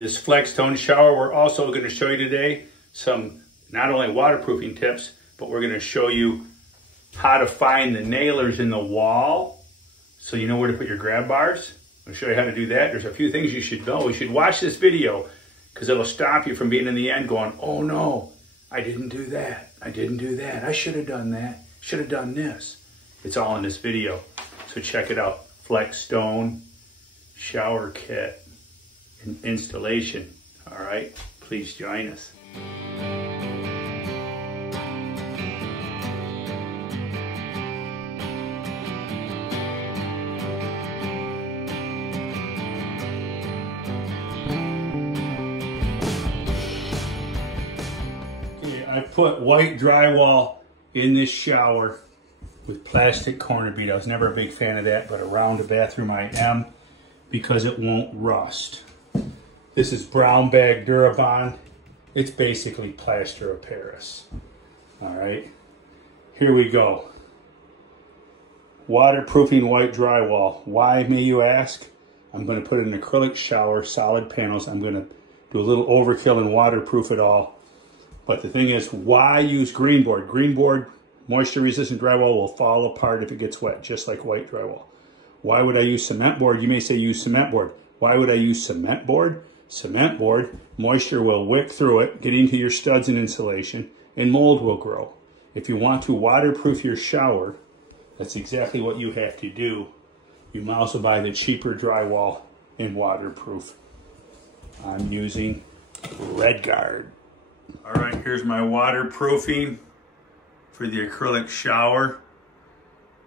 This Flexstone shower, we're also going to show you today some not only waterproofing tips, but we're going to show you how to find the nailers in the wall so you know where to put your grab bars. I'll show you how to do that. There's a few things you should know. You should watch this video because it'll stop you from being in the end going, oh no, I didn't do that. I didn't do that. I should have done that. Should have done this. It's all in this video. So check it out. Flexstone shower kit and installation. All right, please join us. I put white drywall in this shower with plastic corner bead. I was never a big fan of that, but around the bathroom I am because it won't rust. This is brown bag Durabond. It's basically plaster of Paris. All right, here we go. Waterproofing white drywall. Why, may you ask? I'm going to put an acrylic shower, solid panels. I'm going to do a little overkill and waterproof it all. But the thing is, why use green board? Green board, moisture resistant drywall will fall apart if it gets wet, just like white drywall. Why would I use cement board? You may say use cement board. Why would I use cement board? Cement board, moisture will wick through it, get into your studs and insulation, and mold will grow. If you want to waterproof your shower, that's exactly what you have to do. You might also buy the cheaper drywall and waterproof. I'm using Red Guard. All right, here's my waterproofing for the acrylic shower.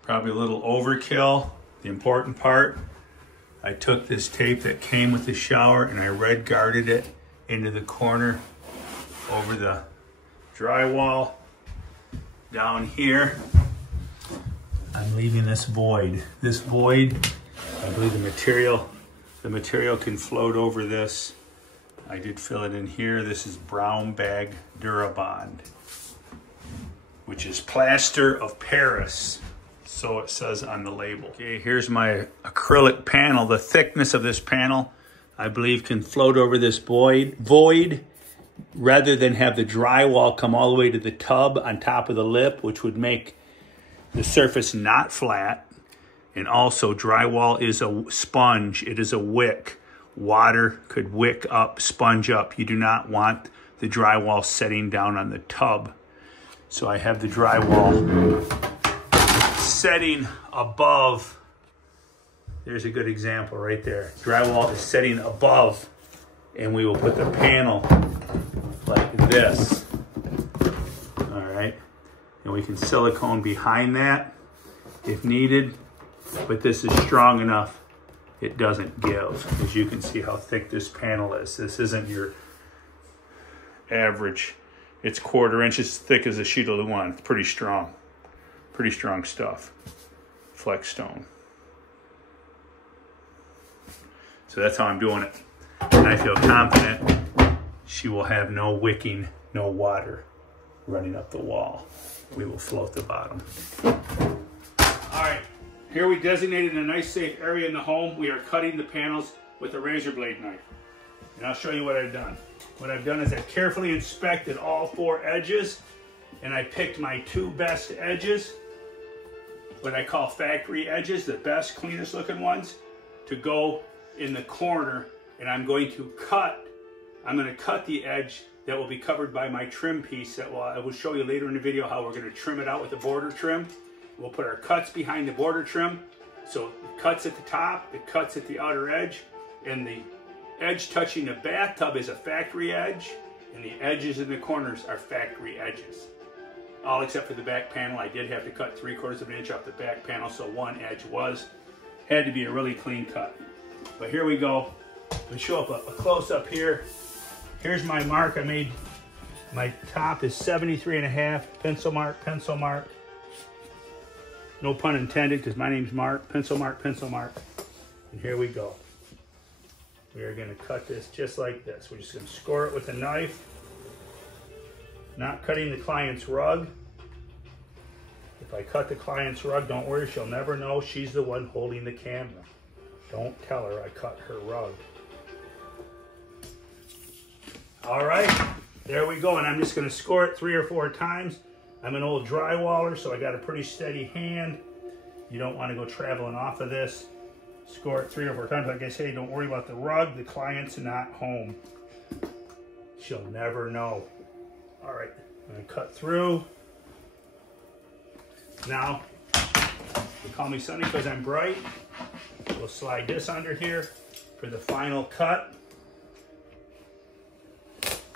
Probably a little overkill. The important part, I took this tape that came with the shower and I Red Guarded it into the corner over the drywall. Down here, I'm leaving this void. This void, I believe the material can float over this. I did fill it in here. This is brown bag Durabond, which is plaster of Paris. So it says on the label. Okay, here's my acrylic panel. The thickness of this panel, I believe, can float over this void rather than have the drywall come all the way to the tub on top of the lip, which would make the surface not flat. And also, drywall is a sponge. It is a wick. Water could wick up, sponge up. You do not want the drywall setting down on the tub. So I have the drywall setting above. There's a good example right there. Drywall is setting above, and we will put the panel like this. All right, and we can silicone behind that if needed, but this is strong enough it doesn't give. As you can see how thick this panel is. This isn't your average. It's 1/4 inch as thick as a sheet of lawn. It's pretty strong. Pretty strong stuff. Flexstone. So that's how I'm doing it. And I feel confident she will have no wicking, no water running up the wall. We will float the bottom. All right, here we designated a nice safe area in the home. We are cutting the panels with a razor blade knife. And I'll show you what I've done. What I've done is I've carefully inspected all 4 edges, and I picked my 2 best edges, what I call factory edges, the best, cleanest looking ones, to go in the corner, and I'm going to cut the edge that will be covered by my trim piece that I will show you later in the video how we're going to trim it out with the border trim. We'll put our cuts behind the border trim. So the cuts at the top, the cuts at the outer edge, and the edge touching the bathtub is a factory edge, and the edges in the corners are factory edges. All except for the back panel. I did have to cut 3/4 of an inch off the back panel, so one edge had to be a really clean cut. But here we go. We show up a close-up here. Here's my mark I made. My top is 73.5, pencil mark, pencil mark. No pun intended, because my name's Mark. Pencil mark, pencil mark. And here we go. We are going to cut this just like this. We're just going to score it with a knife. Not cutting the client's rug. If I cut the client's rug, don't worry, she'll never know she's the one holding the camera. Don't tell her I cut her rug. All right, there we go. And I'm just gonna score it 3 or 4 times. I'm an old drywaller, so I got a pretty steady hand. You don't wanna go traveling off of this. Score it 3 or 4 times. Like I say, don't worry about the rug. The client's not home. She'll never know. All right, I'm gonna cut through. Now, they call me Sonny because I'm bright. We'll slide this under here for the final cut.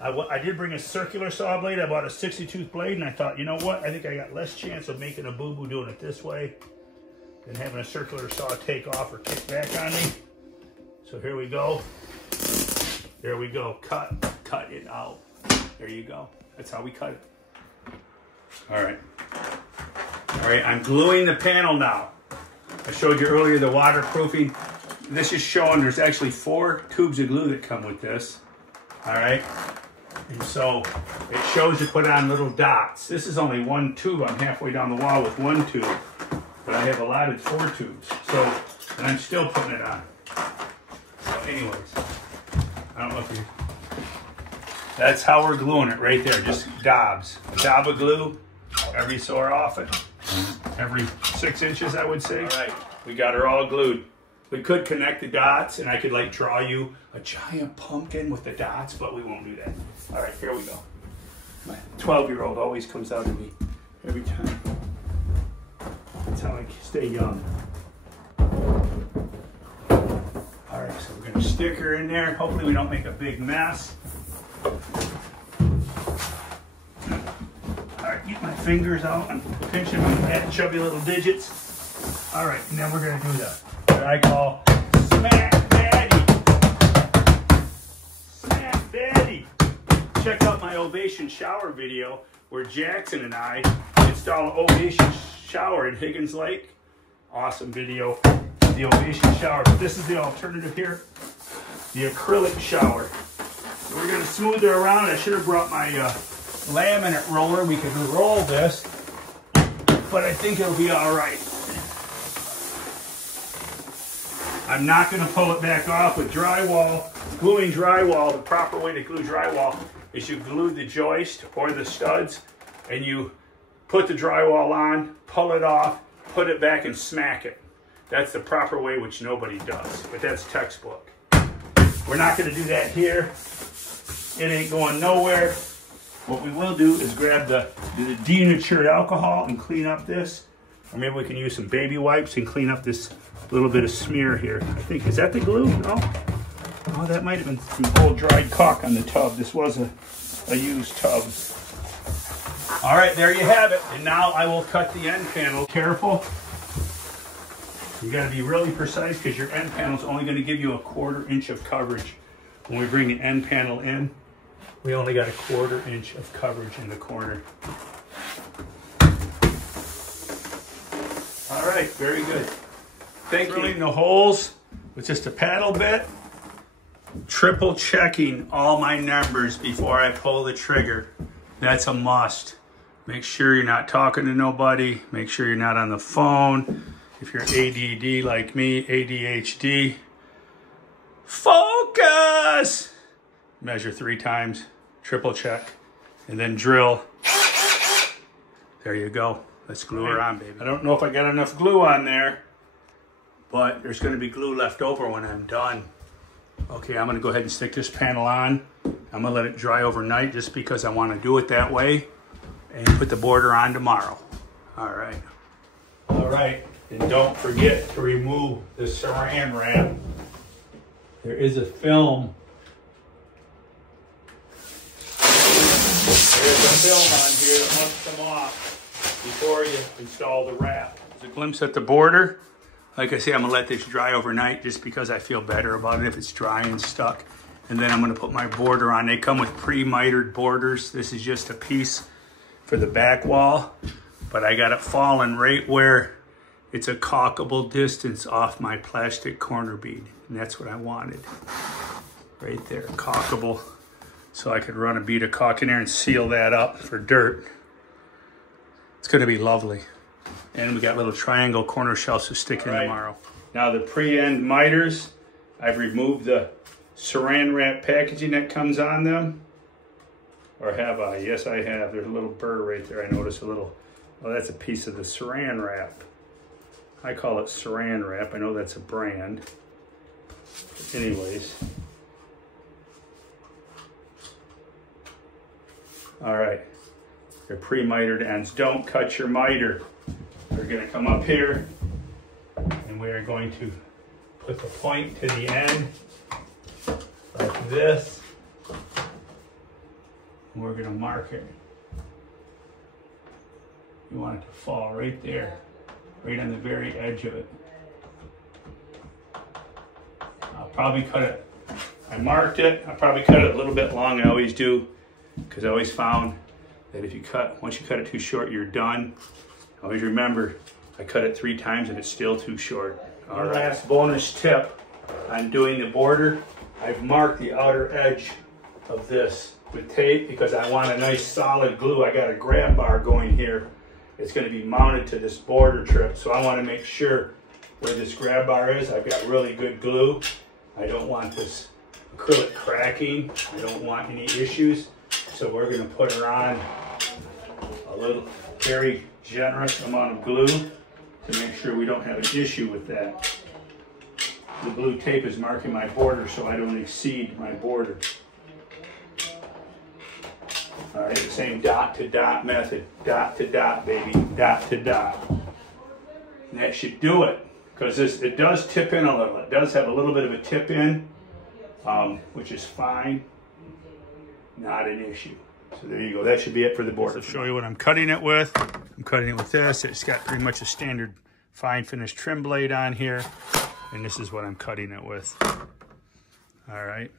I did bring a circular saw blade. I bought a 60-tooth blade, and I thought, you know what? I think I got less chance of making a boo-boo doing it this way than having a circular saw take off or kick back on me. So here we go. There we go. Cut it out. There you go. That's how we cut it. All right. All right, I'm gluing the panel now. I showed you earlier the waterproofing. This is showing there's actually 4 tubes of glue that come with this. All right. And so it shows you put on little dots. This is only 1 tube. I'm halfway down the wall with 1 tube, but I have allotted 4 tubes. So, and I'm still putting it on. So anyways, I don't know if you, that's how we're gluing it right there. Just dobs. A dob of glue every so often. Every 6 inches, I would say. All right, we got her all glued. We could connect the dots, and I could like draw you a giant pumpkin with the dots, but we won't do that. All right, here we go. My 12-year-old always comes out to me every time. That's how I stay young. All right, so we're gonna stick her in there. Hopefully we don't make a big mess. All right, get my fingers out and pinching my fat, chubby little digits. All right, and then we're gonna do what I call smack daddy. Smack daddy. Check out my Ovation shower video where Jackson and I install an Ovation shower in Higgins Lake. Awesome video. The Ovation shower. But this is the alternative here. The acrylic shower. So we're gonna smooth it around. I should have brought my laminate roller. We could roll this, but I think it'll be all right. I'm not going to pull it back off with drywall. Gluing drywall, the proper way to glue drywall is you glue the joist or the studs, and you put the drywall on, pull it off, put it back, and smack it. That's the proper way, which nobody does, but that's textbook. We're not going to do that here. It ain't going nowhere. What we will do is grab the denatured alcohol and clean up this. Or maybe we can use some baby wipes and clean up this little bit of smear here. I think, is that the glue? No? Oh, that might have been some old dried caulk on the tub. This was a used tub. All right, there you have it. And now I will cut the end panel. Careful. You gotta be really precise because your end panel is only gonna give you a 1/4 inch of coverage. When we bring an end panel in, we only got a 1/4 inch of coverage in the corner. All right, very good. Thank you. Drilling the holes with just a paddle bit. Triple checking all my numbers before I pull the trigger. That's a must. Make sure you're not talking to nobody. Make sure you're not on the phone. If you're ADD like me, ADHD, focus! Measure 3 times, triple check, and then drill. There you go. Let's glue her on, baby. I don't know if I got enough glue on there, but there's gonna be glue left over when I'm done. Okay, I'm gonna go ahead and stick this panel on. I'm gonna let it dry overnight just because I wanna do it that way and put the border on tomorrow. All right. All right, and don't forget to remove the saran wrap. There is a film. There's a film on here that must come off before you install the wrap. There's a glimpse at the border. Like I say, I'm gonna let this dry overnight just because I feel better about it if it's dry and stuck. And then I'm gonna put my border on. They come with pre-mitered borders. This is just a piece for the back wall, but I got it falling right where it's a caulkable distance off my plastic corner bead. And that's what I wanted. Right there, caulkable. So I could run a bead of caulk in there and seal that up for dirt. It's gonna be lovely. And we got little triangle corner shelves to stick in tomorrow. Now the pre-end miters, I've removed the saran wrap packaging that comes on them. Or have I? Yes, I have. There's a little burr right there. I noticed a little, oh, that's a piece of the saran wrap. I call it saran wrap. I know that's a brand. But anyways. All right. Your pre-mitered ends. Don't cut your miter. We're going to come up here and we are going to put the point to the end like this. And we're going to mark it. You want it to fall right there, right on the very edge of it. I'll probably cut it. I marked it. I'll probably cut it a little bit long. I always do, because I always found that if you cut, once you cut it too short, you're done. Always remember, I cut it 3 times and it's still too short. Our last bonus tip on doing the border, I've marked the outer edge of this with tape because I want a nice solid glue. I got a grab bar going here. It's going to be mounted to this border trip, so I want to make sure where this grab bar is, I've got really good glue. I don't want this acrylic cracking. I don't want any issues. So we're going to put her on a little, very generous amount of glue to make sure we don't have an issue with that. The blue tape is marking my border so I don't exceed my border. All right, the same dot to dot method. Dot to dot, baby. Dot to dot. And that should do it, because it does tip in a little. It does have a little bit of a tip in, which is fine. Not an issue. So there you go. That should be it for the border. I'll show you what I'm cutting it with. I'm cutting it with this. It's got pretty much a standard fine finish trim blade on here. And this is what I'm cutting it with. All right.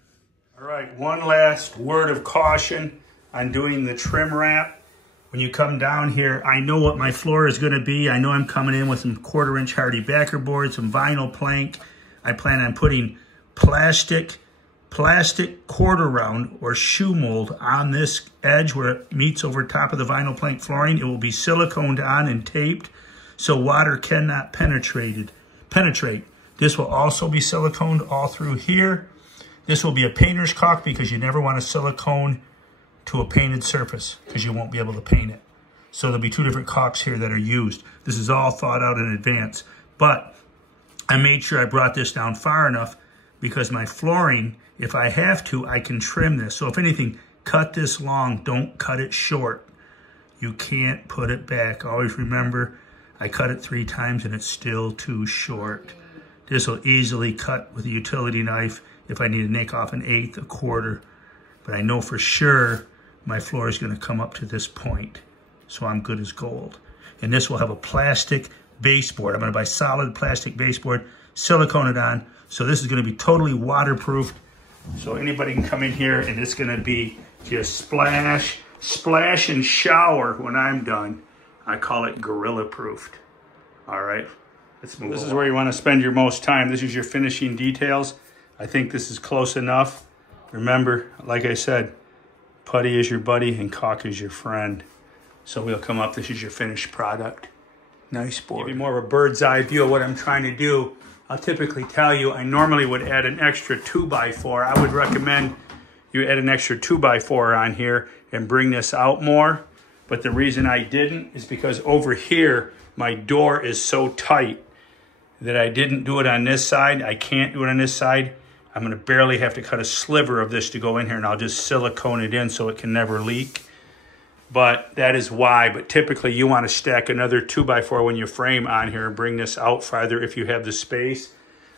All right, one last word of caution on doing the trim wrap. When you come down here, I know what my floor is going to be. I know I'm coming in with some 1/4" hardy backer board, some vinyl plank. I plan on putting plastic quarter round or shoe mold on this edge where it meets over top of the vinyl plank flooring. It will be siliconed on and taped so water cannot penetrate. This will also be siliconed all through here. This will be a painter's caulk because you never want to silicone to a painted surface because you won't be able to paint it. So there'll be 2 different caulks here that are used. This is all thought out in advance. But I made sure I brought this down far enough because my flooring, if I have to, I can trim this. So if anything, cut this long, don't cut it short. You can't put it back. Always remember, I cut it 3 times and it's still too short. This will easily cut with a utility knife if I need to nick off 1/8, 1/4. But I know for sure my floor is going to come up to this point. So I'm good as gold. And this will have a plastic baseboard. I'm going to buy solid plastic baseboard, silicone it on. So this is going to be totally waterproof. So anybody can come in here and it's going to be just splash, splash and shower when I'm done. I call it gorilla proofed. All right, let's move on. This is where you want to spend your most time. This is your finishing details. I think this is close enough. Remember, like I said, putty is your buddy and caulk is your friend. So we'll come up, this is your finished product. Nice board. Give you more of a bird's eye view of what I'm trying to do. I'll typically tell you, I normally would add an extra 2x4. I would recommend you add an extra 2x4 on here and bring this out more. But the reason I didn't is because over here, my door is so tight that I didn't do it on this side. I can't do it on this side. I'm gonna barely have to cut a sliver of this to go in here and I'll just silicone it in so it can never leak. But that is why, but typically you wanna stack another 2x4 when you frame on here and bring this out farther if you have the space,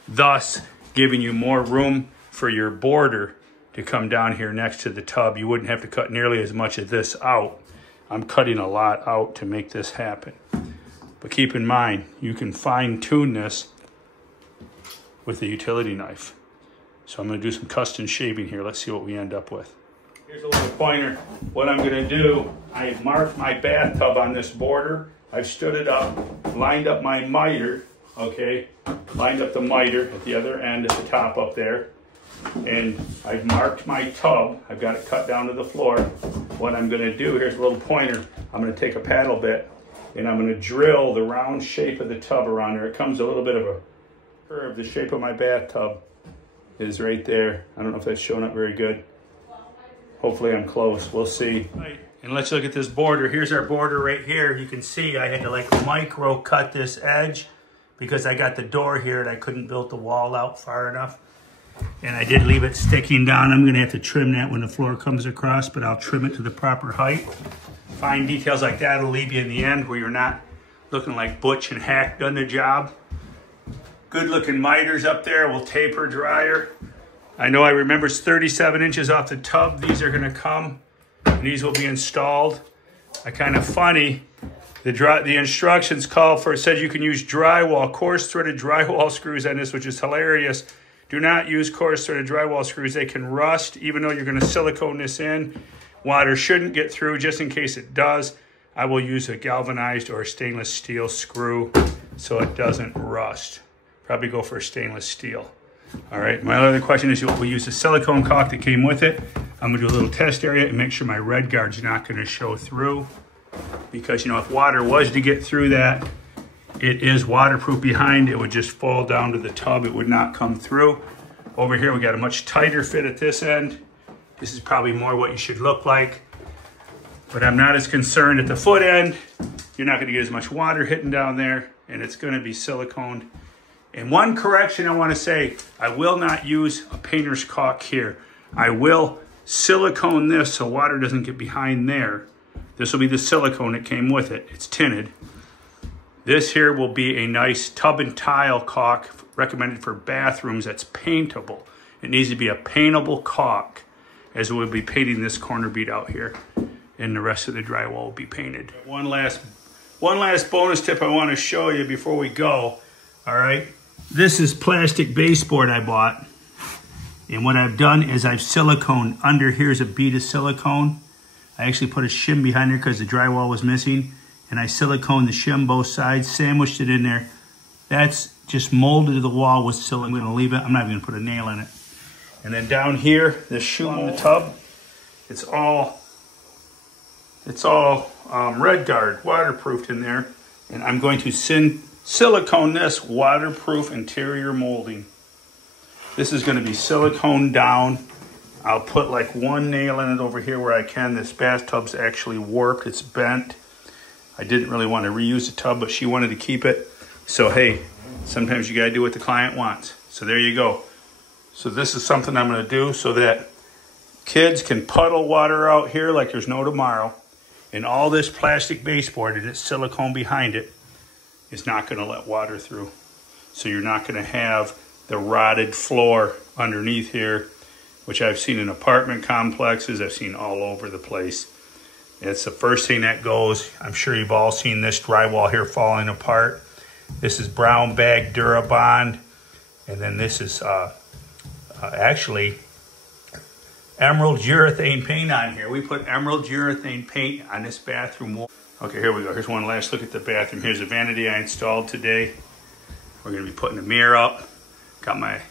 thus giving you more room for your border to come down here next to the tub. You wouldn't have to cut nearly as much of this out. I'm cutting a lot out to make this happen. But keep in mind, you can fine tune this with the utility knife. So I'm gonna do some custom shaving here. Let's see what we end up with. Here's a little pointer. What I'm gonna do, I've marked my bathtub on this border. I've stood it up, lined up my miter, okay? Lined up the miter at the other end at the top up there. And I've marked my tub. I've got it cut down to the floor. What I'm gonna do, here's a little pointer. I'm gonna take a paddle bit and I'm gonna drill the round shape of the tub around there. It comes a little bit of a curve. The shape of my bathtub is right there. I don't know if that's showing up very good. Hopefully I'm close, we'll see. And let's look at this border. Here's our border right here. You can see I had to like micro cut this edge because I got the door here and I couldn't build the wall out far enough. And I did leave it sticking down. I'm gonna have to trim that when the floor comes across, but I'll trim it to the proper height. Fine details like that will leave you in the end where you're not looking like Butch and Hack done the job. Good looking miters up there will taper dryer. I know I remember it's 37 inches off the tub. These are gonna come. And these will be installed. Kind of funny, the instructions call for, it says you can use drywall, coarse threaded drywall screws on this, which is hilarious. Do not use coarse threaded drywall screws. They can rust, even though you're gonna silicone this in. Water shouldn't get through. Just in case it does, I will use a galvanized or a stainless steel screw so it doesn't rust. Probably go for a stainless steel. All right, my other question is, we use the silicone caulk that came with it. I'm gonna do a little test area and make sure my red guard's not gonna show through, because you know, if water was to get through that, it is waterproof behind. It would just fall down to the tub. It would not come through. Over here, we got a much tighter fit at this end. This is probably more what you should look like, but I'm not as concerned at the foot end. You're not gonna get as much water hitting down there, and it's gonna be siliconed. And one correction I want to say, I will not use a painter's caulk here. I will silicone this so water doesn't get behind there. This will be the silicone that came with it. It's tinted. This here will be a nice tub and tile caulk recommended for bathrooms that's paintable. It needs to be a paintable caulk, as we'll be painting this corner bead out here, and the rest of the drywall will be painted. One last bonus tip I want to show you before we go. All right. This is plastic baseboard I bought. And what I've done is I've siliconed under. Here's a bead of silicone. I actually put a shim behind there because the drywall was missing. And I siliconed the shim both sides, sandwiched it in there. That's just molded to the wall with silicone. I'm gonna leave it. I'm not even gonna put a nail in it. And then down here, this shoe on the tub, it's all Red Guard, waterproofed in there. And I'm going to silicone this waterproof interior molding. This is going to be silicone down. I'll put like one nail in it over here where I can. This bathtub's actually warped, it's bent. I didn't really want to reuse the tub, but she wanted to keep it. So hey, sometimes you got to do what the client wants. So there you go. So this is something I'm going to do so that kids can puddle water out here like there's no tomorrow. And all this plastic baseboard and its silicone behind it is not going to let water through. So you're not going to have the rotted floor underneath here, which I've seen in apartment complexes. I've seen all over the place. It's the first thing that goes. I'm sure you've all seen this drywall here falling apart. This is brown bag Durabond. And then this is actually emerald urethane paint on here. We put emerald urethane paint on this bathroom wall. Okay, here we go. Here's one last look at the bathroom. Here's the vanity I installed today. We're gonna be putting the mirror up. Got my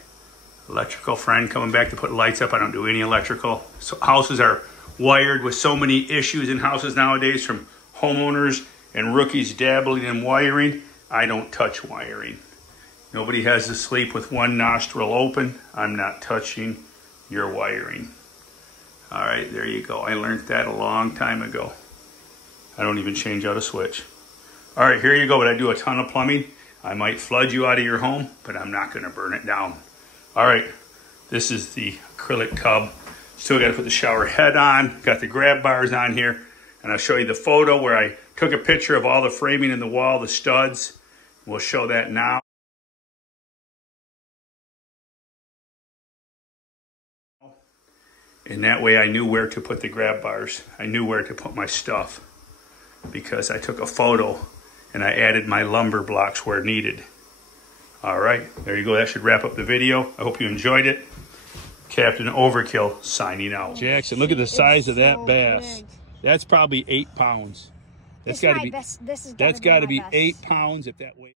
electrical friend coming back to put lights up. I don't do any electrical. So houses are wired with so many issues in houses nowadays, from homeowners and rookies dabbling in wiring. I don't touch wiring. Nobody has to sleep with one nostril open. I'm not touching your wiring. All right, there you go. I learned that a long time ago. I don't even change out a switch. All right, here you go. But I do a ton of plumbing. I might flood you out of your home, but I'm not going to burn it down. All right, this is the acrylic tub. Still got to put the shower head on. Got the grab bars on here. And I'll show you the photo where I took a picture of all the framing in the wall, the studs. We'll show that now. And that way I knew where to put the grab bars. I knew where to put my stuff, because I took a photo and I added my lumber blocks where needed. All right, there you go. That should wrap up the video. I hope you enjoyed it. Captain Overkill signing out. Jackson, look at the size of that bass. Big. That's probably 8 pounds. That's got to be 8 pounds if that weight.